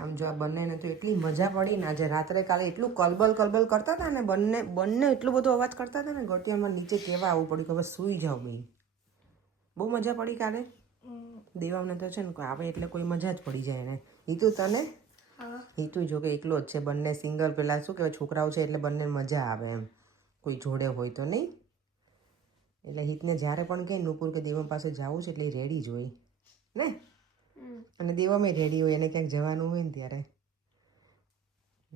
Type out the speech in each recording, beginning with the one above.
આમ જો આ બંનેને તો એટલી મજા પડી ને આજે રાત્રે કાલે એટલું કલબલ કરતા હતા ને બંને એટલું બધો અવાજ કરતા હતા ને ગોટિયામાં નીચે કેવા આવવું પડ્યું કે હવે સૂઈ જાઓ ભાઈ. બહુ મજા પડી કાલે. દેવામને તો છે ને આવે એટલે કોઈ મજા જ પડી જાય ને. હિતુ તને? હિતુ જો કે એકલો જ છે, બંને સિંગલ. પેલા શું કહેવાય છોકરાઓ છે એટલે બંને મજા આવે એમ, કોઈ જોડે હોય તો નહીં. એટલે હિતને જ્યારે પણ કહે નુપુર કે દેવમ પાસે જવું છે એટલે એ રેડી જ હોય ને. અને દેવમે રેડી હોય, એને ક્યાંક જવાનું હોય ને ત્યારે.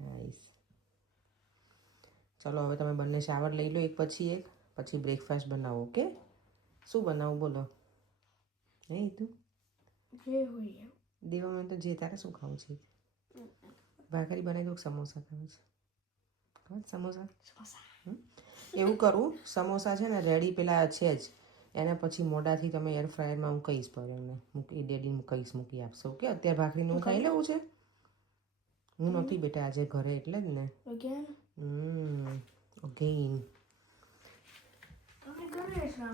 નાઈસ. ચલો હવે તમે બંને શાવર લઈ લો એક પછી એક, પછી બ્રેકફાસ્ટ બનાવો. ઓકે? શું બનાવું બોલો? નહીં તું દેવામાં તો જે તારે શું ખાવું છે? ભાખરી બનાવી દો, સમોસા ખાવું છે? સમોસા એવું કરું, સમોસા છે ને રેડી પેલા છે જ, એના પછી મોડાથી તમે એર ફ્રાયરમાં હું કહીશ પર એમને મૂકી ડેડીને કહીશ મૂકી આપશો. ઓકે? અત્યારે ભાખરીનું ખાઈ લેવું છે. હું નથી બેટા આજે ઘરે એટલે જ ને. અગેન.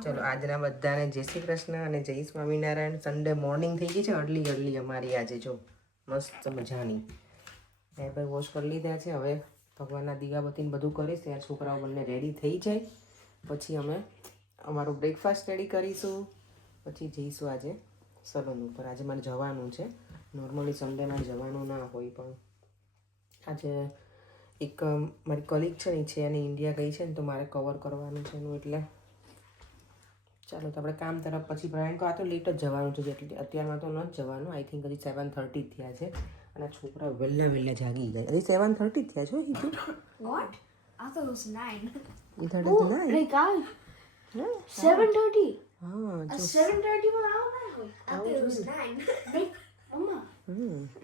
ચલો આજના બધાને જય શ્રી કૃષ્ણ અને જય સ્વામિનારાયણ. સન્ડે મોર્નિંગ થઈ ગઈ છે, અર્લી અમારી આજે જો મસ્ત મજાની. ભાઈ વોશ કરી લીધા છે. હવે ભગવાનના દીવાબત્તીને બધું કરીશ ત્યારે છોકરાઓ બંને રેડી થઈ જાય પછી અમે અમારું બ્રેકફાસ્ટ રેડી કરીશું. પછી જઈશું આજે સલૂન ઉપર. આજે મારે જવાનું છે. નોર્મલી સન્ડેમાં જવાનું ના હોય પણ આજે એક મારી કલીગ છે ને છે અને ઇન્ડિયા ગઈ છે ને તો મારે કવર કરવાનું છે એનું. એટલે ચાલો તો આપણે કામ તરફ પછી પ્લાન કરો. આ તો લેટ જ જવાનું છે, જેટલી અત્યારમાં તો ન જ જવાનું. આઈ થિંક હજી 7:30 થયા છે અને છોકરા વહેલા જાગી ગયા. હજી 7:30 થયા છે. Hitu What? I thought it was 9. A thirty તો ના Like I 7:30. હા At 7:30 માં આવો ના હોય. I thought it was 9. Like Mama.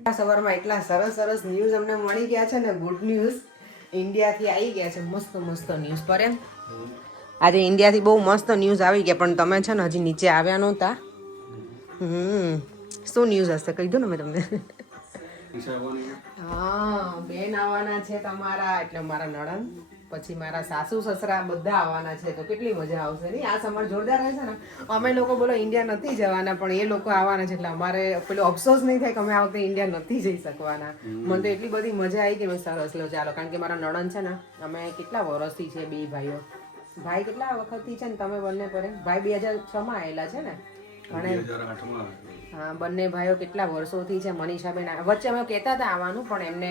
આ સવારમાં એટલા સરસ ન્યૂઝ અમને મળી ગયા છે ને. ગુડ ન્યૂઝ ઇન્ડિયાથી આવી ગયા છે. મસ્ત ન્યૂઝ પર એમ આજે ઇન્ડિયાથી બહુ મસ્ત ન્યૂઝ આવી ગયા, પણ તમે છે ને હજી નીચે આવ્યા નહોતા. શું ન્યૂઝ હશે કહી દો ને મેં તમને. હા, બેન આવવાના છે તમારા, એટલે મારા નણંદ, પછી મારા સાસુ સસરા બધા આવવાના છે. તો કેટલી મજા આવશે નહીં? આ સમર જોરદાર રહેશે ને. અમે લોકો બોલો ઇન્ડિયા નથી જવાના, પણ એ લોકો આવવાના છે એટલે અમારે પેલો અફસોસ નહીં થાય કે અમે આ વખતે ઇન્ડિયા નથી જઈ શકવાના. મને તો એટલી બધી મજા આવી કે મેં સરસ લો ચાલો, કારણ કે મારા નણંદ છે ને અમે કેટલા વર્ષથી છે બે ભાઈઓ. ભાઈ કેટલા વખતથી છે ને તમે બંને પર ભાઈ 2006માં આવેલા છે ને. હા, બંને ભાઈઓ કેટલા વર્ષોથી છે. મનીષાબેન વચ્ચે અમે કહેતા હતા આવવાનું, પણ એમને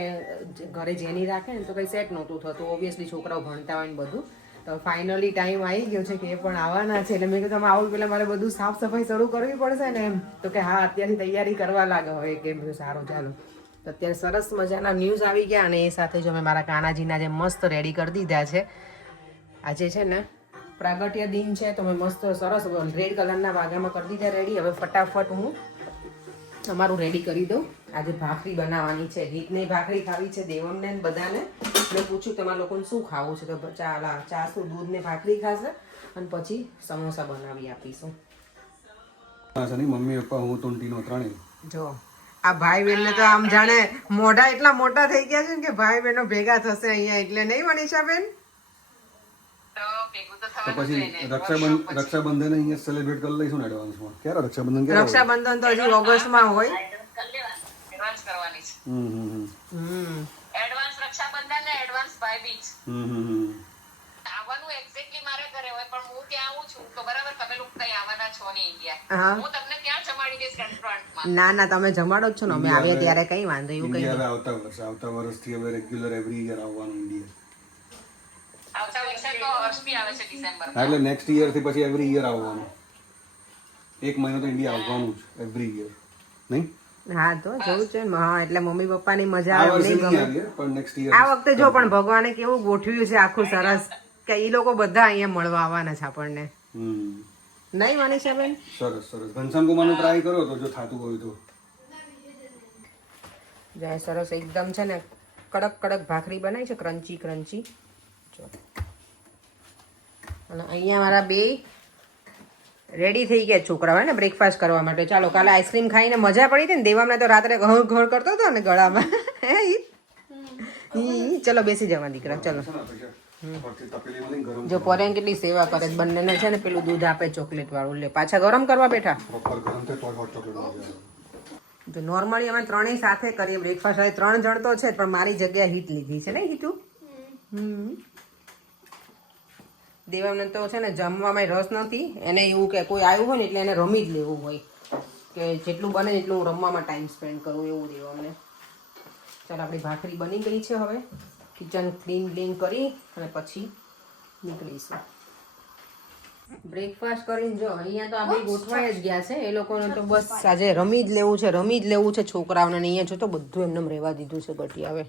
ઘરે જેની રાખે ને તો કંઈ સેટ નહોતું થતું. ઓબ્વિયસલી છોકરાઓ ભણતા હોય ને બધું. તો ફાઇનલી ટાઈમ આવી ગયો છે કે એ પણ આવવાના છે. એટલે મેં કીધું તમે આવું પેલા મારે બધું સાફ સફાઈ શરૂ કરવી પડશે ને એમ. તો કે હા અત્યારથી તૈયારી કરવા લાગે હોય કે સારું ચાલો. તો અત્યારે સરસ મજાના ન્યૂઝ આવી ગયા અને એ સાથે જો મેં મારા કાનાજીના જે મસ્ત રેડી કરી દીધા છે. આજે છે ને પ્રાગટ્ય દિન છે તો મેં મસ્ત સરસ રેડ કલરના વાઘામાં કરી દીધા રેડી. હવે ફટાફટ હું અમારું રેડી કરી દઉં. આજે ભાખરી બનાવવાની છે. રીતને ભાખરી ખાવી છે, દેવમને બધાને. મેં પૂછ્યું તમારા લોકોને શું ખાવું છે તો ચા શું દૂધ ને ભાખરી ખાશે અને પછી સમોસા બનાવી આપીશું. મમ્મી પપ્પા હું તુંટીનો ત્રણેય જો આ ભાઈ બહેનને તો આમ જાણે મોઢા એટલા મોટા થઈ ગયા છે ને કે ભાઈ બહેનો ભેગા થશે અહીંયા. એટલે નહીં મનીષાબેન? તો પછી રક્ષાબંધન અહીંયા સેલિબ્રેટ કરી લઈશું ને એડવાન્સમાં. ક્યારે રક્ષાબંધન? રક્ષાબંધન તો હજી ઓગસ્ટમાં હોય. એડવાન્સ કરવાની છે. એડવાન્સ રક્ષાબંધન ને એડવાન્સ ભાઈબીજ. આવવાનું એક્ઝેક્ટલી મારે ઘરે હોય પણ હું ત્યાં આવું છું તો બરાબર તમે લોકો કઈ આવવાના છો નહીં ઇન્ડિયા. હું તમને ત્યાં જમાડી દઈશ રેસ્ટોરન્ટમાં. ના તમે જમાડો જ છો ને. અમે આવીએ ત્યારે કઈ વાંધો એવું કઈ ઇન્ડિયા આવતા વર્ષથી હવે રેગ્યુલર એવરી યર આવવાનું ઇન્ડિયા. આવતા વર્ષે તો હર્ષબી આવે છે ડિસેમ્બર. એટલે નેક્સ્ટ યર થી પછી એવરી યર આવવાનું. એક મહિનો તો ઇન્ડિયા આવવાનું જ એવરી યર. નહીં? હા તો જોવું છે ને. હા એટલે મમ્મી પપ્પાની મજા આવે નહીં ગમે. પણ નેક્સ્ટ યર આ વખતે જો પણ ભગવાને કેવું ગોઠવ્યું છે આખું સરસ કે એ લોકો બધા અહીંયા મળવા આવવાના છે આપણને. નહીં મનીષાબેન? સરસ ઘનશ્યામ કુમારનું ટ્રાય કરો તો જો થાતું હોય તો. જાય સરસ એકદમ છે ને કડક ભાખરી બનાવી છે, ક્રન્ચી. અને અહીંયા મારા બે રેડી થઈ ગયા છોકરાઓ ને બ્રેકફાસ્ટ કરવા માટે. ચાલો કાલે આઈસ્ક્રીમ ખાઈને મજા પડી હતી ને. દેવામને તો રાત્રે ઘર કરતો હતો ને ગળામાં. ચલો બેસી જવા દીકરા. ચલો જો પોરેન કેટલી સેવા કરે બંનેને છે ને. પેલું દૂધ આપે ચોકલેટ વાળું. લે પાછા ગરમ કરવા બેઠા. જો નોર્મલી અમે ત્રણેય સાથે કરીએ બ્રેકફાસ્ટ. હવે 3 જણ તો છે પણ મારી જગ્યાએ હિટ લીધી છે ને હિતુ. દેવાને તો છે ને જમવામાં રસ નથી. એને એવું કે કોઈ આવ્યું હોય ને એટલે એને રમી જ લેવું હોય કે જેટલું બને એટલું હું રમવામાં ટાઈમ સ્પેન્ડ કરું એવું દેવાને. ચાલ આપણી ભાખરી બની ગઈ છે. હવે કિચન ક્લીન કરી અને પછી નીકળીશું. બ્રેકફાસ્ટ કરીને જો અહીંયા તો આપણે ગોઠવાઈ જ ગયા છે. એ લોકોને તો બસ આજે રમી જ લેવું છે છોકરાઓને. અહીંયા જો તો બધું એમને રહેવા દીધું છે ગટી. હવે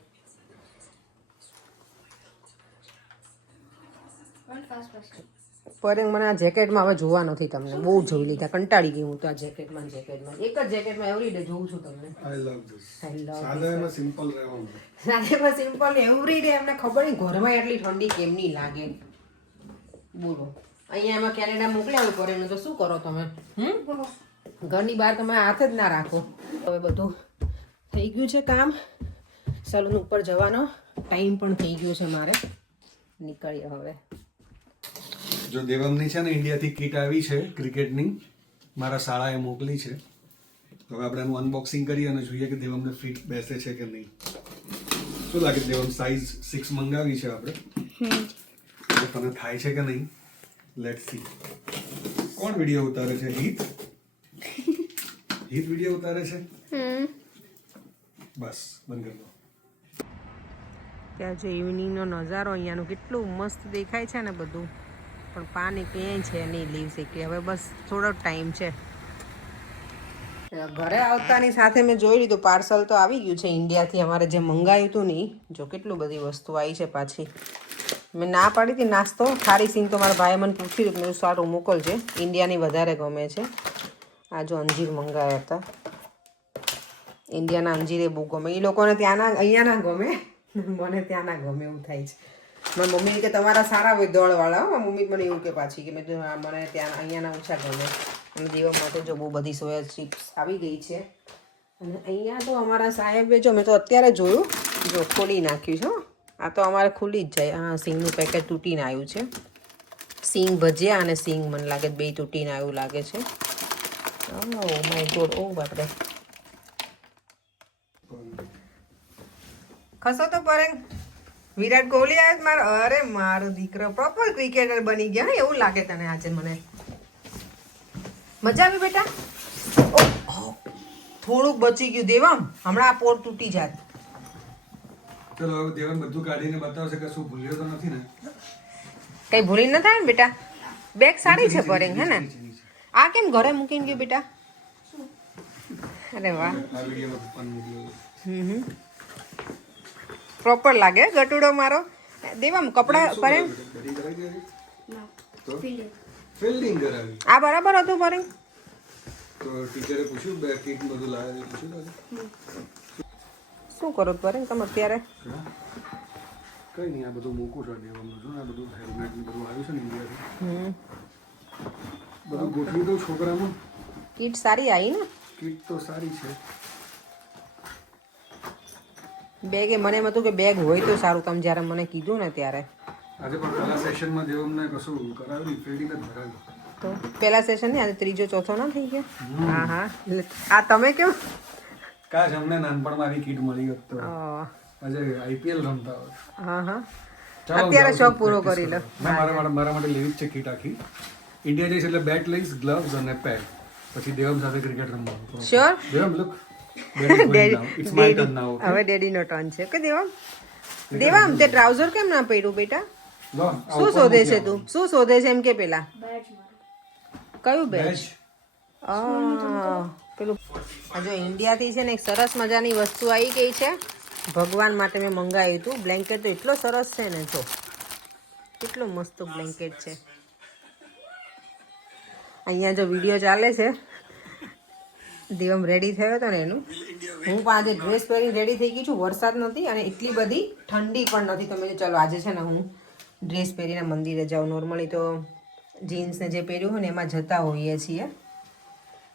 પર મને આ જેકેટમાં હવે જોવા નથી તમને. બહુ જોઈ લીધા, કંટાળી ગઈ હું તો આ જેકેટમાં. એક જ જેકેટમાં એવરીડે જોઉં છું તમને. આઈ લવ ધીસ. સાદામાં સિમ્પલ રહેવાનું. સાદામાં સિમ્પલ એવરીડે. એમને ખબર નહીં ઘરમાં એટલી ઠંડી કેમની લાગે. બોલો અહીંયા એમાં કેનેડા મોકલ્યા પડે ને તો શું કરો તમે? ઘરની બહાર તમે હાથ જ ના રાખો. હવે બધું થઈ ગયું છે કામ. સલૂન ઉપર જવાનો ટાઈમ પણ થઈ ગયો છે મારે. નીકળીએ હવે. જો દેવમની છે ને ઇન્ડિયાથી કીટ આવી છે ક્રિકેટની, મારા શાળાએ મોકલી છે. તો હવે આપણે એનું અનબોક્સિંગ કરીએ અને જોઈએ કે દેવમને ફિટ બેસે છે કે નહીં. શું લાગે દેવમ? સાઈઝ 6 મંગાવી છે આપણે. તને થાય છે કે નહીં? Let's see. કોણ વિડીયો ઉતારે છે? હિત વિડીયો ઉતારે છે. બસ બંધ કરી દો. ત્યાં જે ઇવનિંગનો નજારો અહીંયાનું કેટલું મસ્ત દેખાય છે ને બધું. પણ પાણી ક્યાંય છે નહીં લીવ્સ કે. હવે બસ થોડો ટાઈમ છે. ઘરે આવતાની સાથે મેં જોઈ લીધું પાર્સલ તો આવી ગયું છે ઇન્ડિયાથી. અમારે જે મંગાવ્યું હતું ને જો કેટલું બધી વસ્તુ આવી છે પાછી. મેં ના પાડી હતી નાસ્તો. ખારી સિંગ તો મારા ભાઈએ મને પૂછ્યું હતું, મેં સારું મોકલજે, ઇન્ડિયાની વધારે ગમે છે. આ જો અંજીર મંગાવ્યા હતા. ઇન્ડિયાના અંજીર એ બહુ ગમે. એ લોકોને ત્યાંના અહીંયા ના ગમે, મને ત્યાં ના ગમે એવું થાય છે. મારી મમ્મી કે તમારા સારા હોય દળવાળા. મમ્મી મને એવું કે પાછી કે મેં મને ત્યાં અહીંયાના ઓછા ગમે. અને દેવા માટે જો બહુ બધી સોયા ચિપ્સ આવી ગઈ છે. અને અહીંયા તો અમારા સાહેબે જો મેં તો અત્યારે જોયું, જો ખોલી નાખ્યું છે. આ તો અમારે ખુલી જ જાય. હા, સિંગનું પેકેટ તૂટીને આવ્યું છે. સિંગ ભજીયા અને સિંગ મને લાગે બે તૂટીને આવ્યું લાગે છે. Oh my God. ઓ બાપરે. ખસો તો પરે. વિરાટ કોહલી આવ્યો મારો. અરે મારો દીકરો પ્રોપર ક્રિકેટર બની ગયા. એવું લાગે તને આજે મને? મજા આવી બેટા? થોડુંક બચી ગયું દેવામ. હમણાં આ પોર તૂટી જાત. ચલો હવે દેવન બધું કાઢીને બતાવશે કે શું ભૂલ્યો તો નથી ને. કઈ ભૂલી ન થાય ને બેટા. બેગ સારી છે પરેંગ, હે ને? આ કેમ ઘરે મૂકીને ગયું બેટા? અરે વાહ. આ વિડીયોમાં પપ્પાને મોકલ્યો. પ્રોપર લાગે ગટુડો મારો. દેવામ કપડા પરેંગ ફિલ્ડિંગ કરાવી. આ બરાબર હતું પરેંગ? તો ટીચરે પૂછ્યું બે કીટ બધું લાવે પૂછ્યું. શું કરો પરેંગ તમે અત્યારે? કઈ નહીં, આ બધું મૂકું છું દેવાનું છું. આ બધું હેલ્મેટ ને બધું આવ્યું છે ને ઇન્ડિયાથી. બધું ગોઠવી દઉં છોકરામાં. કીટ સારી આવી ને? કીટ તો સારી છે. બેગ એ મને એમ હતું કે બેગ હોય તો સારું. તમે જ્યારે મને કીધું ને ત્યારે. આજે પણ પહેલા સેશનમાં દેવમને કશું કરાવ્યું, ફિલ્ડિંગ જ ભરાવ્યું. તો પહેલા સેશન ને આજે ત્રીજો ચોથો ના થઈ ગયો? હા હા. આ તમે કેમ? કાશ અમને નાનપણમાં આવી કીટ મળી હોત તો આજે આઈપીએલ રમતા હોત. હા હા. ચાલો, અત્યારે જાઓ, શોખ પૂરો practice કરી લો. કરો. મારા માટે લેવી જ છે કીટ આખી. ઇન્ડિયા જઈશ એટલે બેટ લઈશ, ગ્લવ્સ અને પેડ. પછી દેવમ સાથે ક્રિકેટ રમવાનું. Sure. Devam look. It's my turn now. હવે ડેડીનો ટર્ન છે કે દેવામ? દેવામ તે ટ્રાઉઝર કેમ ના પહેર્યું બેટા? શું શોધે છે તું? શું શોધે છે એમ કે પેલા? કયું બેચ? પેલું આ જો ઇન્ડિયાથી છે ને એક સરસ મજાની વસ્તુ આવી ગઈ છે. ભગવાન માટે મેં મંગાવ્યું હતું. બ્લેન્કેટ તો એટલો સરસ છે ને, જો કેટલો મસ્ત બ્લેન્કેટ છે. અહીંયા જો વિડીયો ચાલે છે. દેવમ રેડી થયો હતો ને એનું. હું પણ આજે ડ્રેસ પહેરી રેડી થઈ ગઈ છું. વરસાદ નથી અને એટલી બધી ઠંડી પણ નથી. તમે ચલો આજે છે ને હું ડ્રેસ પહેરીને મંદિરે જાઉં. નોર્મલી તો જીન્સને જે પહેર્યું હોય ને એમાં જતા હોઈએ છીએ.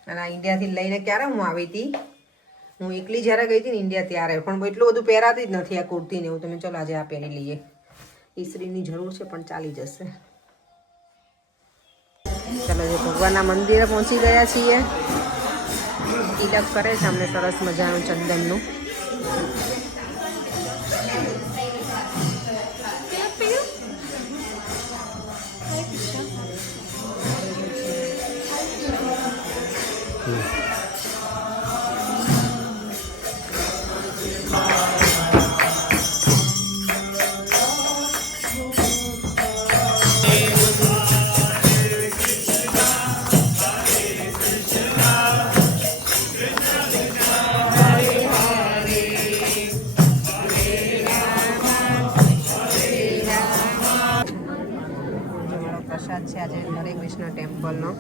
અને આ ઇન્ડિયાથી લઈને ક્યારે હું આવી હતી? હું એકલી જ્યારે ગઈ હતી ને ઇન્ડિયા ત્યારે. પણ એટલું બધું પહેરાતી જ નથી આ કુર્તીને એવું. તમે ચલો આજે આ પહેરી લઈએ. ઇસ્ત્રીની જરૂર છે પણ ચાલી જશે. ચલો જે ભગવાનના મંદિરે પહોંચી ગયા છીએ. તિલક કરે છે અમને સરસ મજાનું ચંદનનું. પ્રસાદ છે આજે હરે કૃષ્ણ ટેમ્પલનો.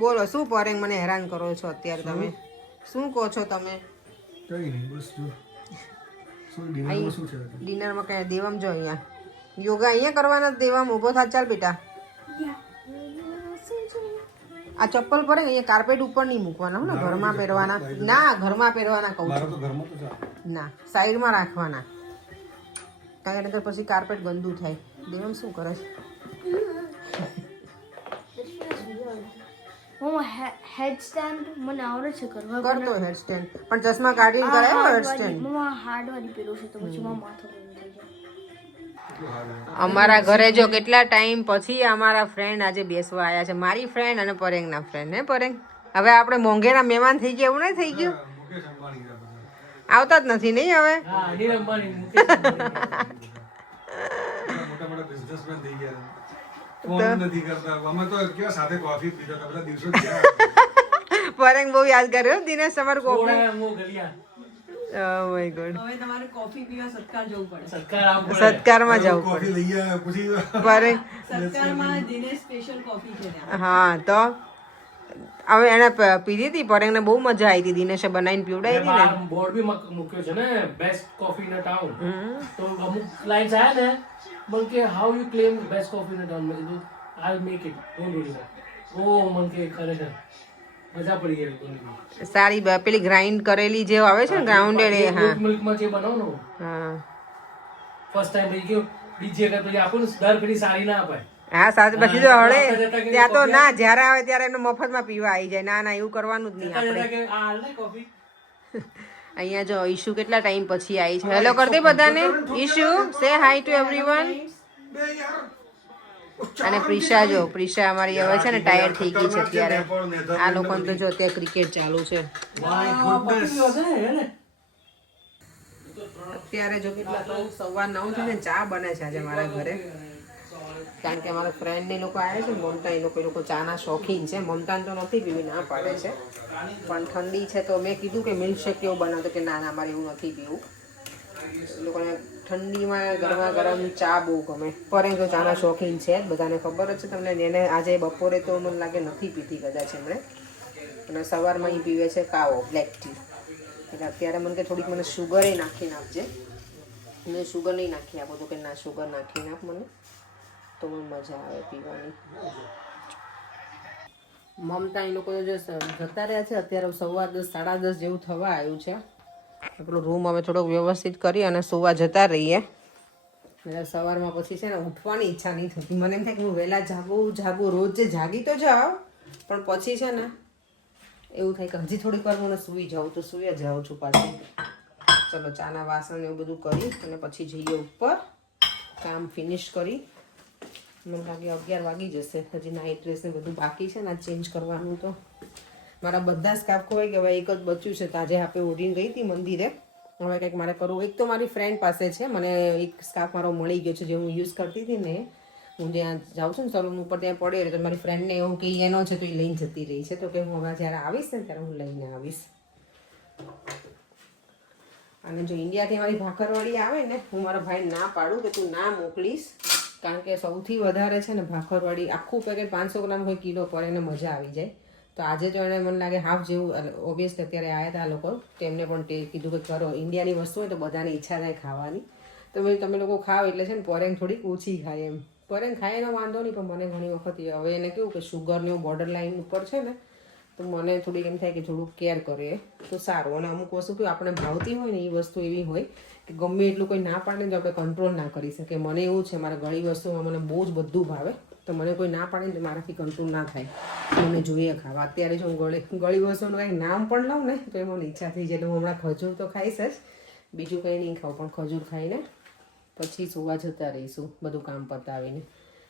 બોલો શું પરેંગ મને હેરાન કરો છો અત્યારે તમે? શું કહો છો તમે? કઈ નહીં, બસ જો શું ડિનરમાં શું છે? ડિનરમાં કઈ દેવમ જો અહીંયા યોગા અહીંયા કરવાના દેવમ ઊભો થા ચાલ બેટા. આ ચપ્પલ પર અહીંયા કાર્પેટ ઉપર નહીં મૂકવાના હો ને, ઘરમાં પહેરવાના. ના ઘરમાં પહેરવાના કહું મારો છું. તો ઘરમાં તો ચાલે. ના સાઈડમાં રાખવાના, કારણ કે પછી કાર્પેટ ગંદુ થાય. દેવમ શું કરે છે? હેડ સ્ટેન્ડ મને આવડે છે કરવા. કરતો હેડ સ્ટેન્ડ, પણ ચશ્મા કાઢીને કરે હેડ સ્ટેન્ડ. મમ્મા હાર્ડ વાળી પહેરું છે તો પછી મારા માથું થઈ જાય. અમારા ઘરે જો કેટલા ટાઈમ પછી અમારા ફ્રેન્ડ આજે બેસવા આવ્યા છે. મારી ફ્રેન્ડ અને પરેંગના ફ્રેન્ડ. હે પરેંગ, હવે આપણે મોંઘેના મહેમાન થઈ ગયા એવું નહીં થઈ ગયું? મુકેશ અંબાણી છે બધા. આવતા જ નથી નહીં હવે. મોટા મોટા બિઝનેસમેન થઈ ગયા. ફોન નથી કરતા. અમે તો કેવા સાથે કોફી પીતા હતા બધા દિવસો થયા. પરેંગ બહુ યાદ કર્યો દિનેશ તમારું કોફી. Oh my God. હવે તમારે કોફી પીવા સત્કાર જવું પડે. સત્કારમાં જવું કોફી લઈ આવ્યા પછી પડે. પરેંગ સત્કારમાં દિનેશ સ્પેશિયલ કોફી છે ત્યાં. હા તો હવે એને પીધી હતી. પરેંગને બહુ મજા આવી હતી. દિનેશે બનાવીને પીવડાવી હતી ને. બોર્ડ બી મૂક્યો છે ને બેસ્ટ કોફી ઇન ટાઉન. તો અમુક ક્લાયન્ટ્સ આયા ને મને કે how you claim best coffee in town. મેં કીધું I make it don't worry. ઓ મને કે ખરેખર મજા પડી ગઈ. સારી પેલી ગ્રાઇન્ડ કરેલી જે આવે છે ને ગ્રાઉન્ડેડ. હા મિલ્ક માં જે બનાવો ને હા ફર્સ્ટ ટાઈમ ભાઈ કે બીજી વખત પછી આપો ને દર ફેરી સારી ના અપાય. હા સાચું. પછી તો હળે ત્યાં તો ના જ્યારે આવે ત્યારે એમને મફતમાં પીવા આવી જાય. ના ના એવું કરવાનું જ નહીં આપણે. કે આ હાલ ને કોફી અહીંયા જો ઈશુ કેટલા ટાઈમ પછી આવી છે. હેલો કરતી બધાને. ઈશુ સે હાય ટુ એવરીવન. અને પ્રિશા જો પ્રિશા અમારી હવે છે ને ટાયર્ડ થઈ ગઈ છે અત્યારે. આ લોકોને તો જો અત્યારે ક્રિકેટ ચાલુ છે. અત્યારે જો કેટલા 9:15 છે ને ચા બને છે આજે મારા ઘરે. કારણ કે અમારા ફ્રેન્ડ ને લોકો આવ્યા છે ને મમતા, એ લોકો ચાના શોખીન છે. મમતા તો નથી પીવી, ના પાડે છે, પણ ઠંડી છે તો મેં કીધું કે મિલ્કશેક કેવું બનાવતો કે ના ના મારે એવું નથી પીવું. એ લોકોને ઠંડીમાં ગરમા ગરમ ચા બહુ ગમે. પરેંગ તો ચાના શોખીન છે, બધાને ખબર જ છે તમને. એને આજે બપોરે તો મને લાગે નથી પીધી કદાચ એમણે, અને સવારમાં અહીં પીવે છે કાવો બ્લેક ટી. એટલે અત્યારે મને કે થોડીક મને શુગર નાખીને આપજે. મેં શુગર નહીં નાખી આપો તો કે ના શુગર નાખીને આપ મને, તો મને મજા આવે પીવાની. મમતા એ લોકો જો જતા રહ્યા છે અત્યારે. 10:15 10:30 જેવું થવા આવ્યું છે. આપણો રૂમ હવે થોડોક વ્યવસ્થિત કરી અને સુવા જતા રહીએ. એટલે સવારમાં પછી છે ને ઉઠવાની ઈચ્છા નહીં થતી. મને એમ થાય કે હું વહેલા જાગું રોજ જે જાગી તો જાઉં, પણ પછી છે ને એવું થાય કે હજી થોડીક વાર મને સૂઈ જાઉં, તો સૂઈ જ જાઉં છું પાછી. ચલો ચાના વાસણ એવું બધું કરી અને પછી જઈએ ઉપર. કામ ફિનિશ કરી મને લાગે 11 વાગી જશે. હજી નાઇટ ડ્રેસ ને બધું બાકી છે ને ચેન્જ કરવાનું. તો મારા બધા સ્કાર્ફ ખોવાઈ ગયા. એક જ બચ્યું છે. તાજે આપણે ઓઢીને ગઈ હતી મંદિરે. હવે કંઈક મારે કરવું. એક તો મારી ફ્રેન્ડ પાસે છે, મને એક સ્કાર્ફ મારો મળી ગયો છે જે હું યુઝ કરતી હતી ને. હું જ્યાં જાઉં છું ને સલૂન ઉપર ત્યાં પડે તો મારી ફ્રેન્ડને એવું કે એનો છે તો એ લઈને જતી રહી છે. તો કે હું હવે જ્યારે આવીશ ને ત્યારે હું લઈને આવીશ. અને જો ઇન્ડિયાથી મારી ભાખરવાળી આવે ને, હું મારા ભાઈ ના પાડું કે તું ના મોકલીશ, કારણ કે સૌથી વધારે છે ને ભાખરવાળી આખું પેકેટ 500 ગ્રામ હોય કિલો પર એને મજા આવી જાય. તો આજે જો એને મને લાગે હાફ જેવું, ઓબ્વિયસલી અત્યારે આવ્યા હતા આ લોકો, તેમને પણ કીધું કે કરો ઇન્ડિયાની વસ્તુ હોય તો બધાની ઈચ્છા થાય ખાવાની. તો ભાઈ તમે લોકો ખાવ એટલે છે ને પરેંગ થોડીક ઓછી ખાય એમ. પરેંગ ખાય એનો વાંધો નહીં, પણ મને ઘણી વખત હવે એને કેવું કે શુગરનું બોર્ડર લાઈન ઉપર છે ને, તો મને થોડીક એમ થાય કે થોડુંક કેર કરે તો સારું. અને અમુક વસ્તુ કેવું આપણે ભાવતી હોય ને એ વસ્તુ એવી હોય કે ગમે એટલું કોઈ ના પાડે તો આપણે કંટ્રોલ ના કરી શકીએ. મને એવું છે, મારા ઘણી વસ્તુમાં મને બહુ જ બધું ભાવે, તો મને કોઈ ના પાડે ને તો મારાથી કંટ્રોલ ના થાય, મને જોઈએ ખાવા. અત્યારે જો હું ગળી વસ્તુનું કાંઈ નામ પણ લઉં ને તો એ મને ઈચ્છા થઈ જાય. એટલે હું હમણાં ખજૂર તો ખાઈશ જ, બીજું કંઈ નહીં ખાઉં, પણ ખજૂર ખાઈને પછી સુવા જતા રહીશું બધું કામ પતાવીને.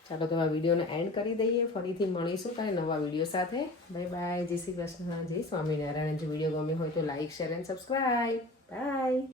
ચાલો તો આ વિડીયોને એન્ડ કરી દઈએ. ફરીથી મળીશું કાંઈ નવા વિડીયો સાથે. Bye bye. જય શ્રી કૃષ્ણ, જય સ્વામિનારાયણ. જો વિડીયો ગમ્યો હોય તો like, share and subscribe. By.